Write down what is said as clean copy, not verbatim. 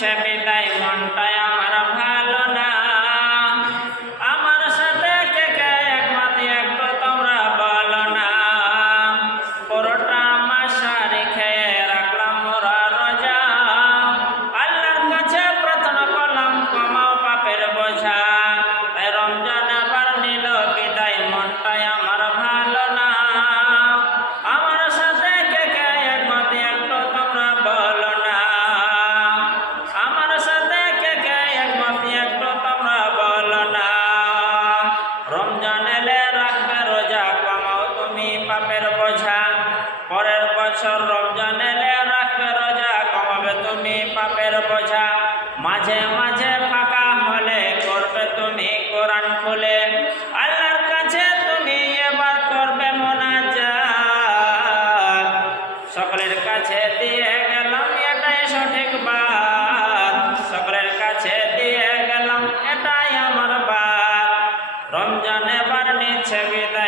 নিচ্ছে বিদায়, মনটাই আমার ভালো না। আমার সাথে কে কে একমত একটু তোমরা বলো না। পুরোটা মাসা রেখে রাখলাম মোরা রোজা, আল্লাহর কাছে প্রার্থনা করলাম কমাও পাপের বোঝা। তাই রমজান আবার নিল বিদায়, মনটাই আমার ভালো না। আমার সাথে কে কে একমত একটু তোমরা বলো না। আমার সাথে কে কে একমত একটু তোমরা বলো না। রমজান এলে রাখবে রোজা, কমাও তুমি পাপের বোঝা। পরের বছর রমজান এলে রাখবে রোজা, কমাবে তুমি পাপের বোঝা। মাঝে মাঝে ফাঁকা হলে করবে তুমি কোরআন খুলে, আল্লাহর কাছে তুমি এবার করবে মোনাজাত। সকলের কাছে দিয়ে গেলাম এটাই সঠিক বাত, সকলের কাছে দিয়ে গেলাম এটাই আমার বাত। রমজান এবার নিচ্ছে বিদায়।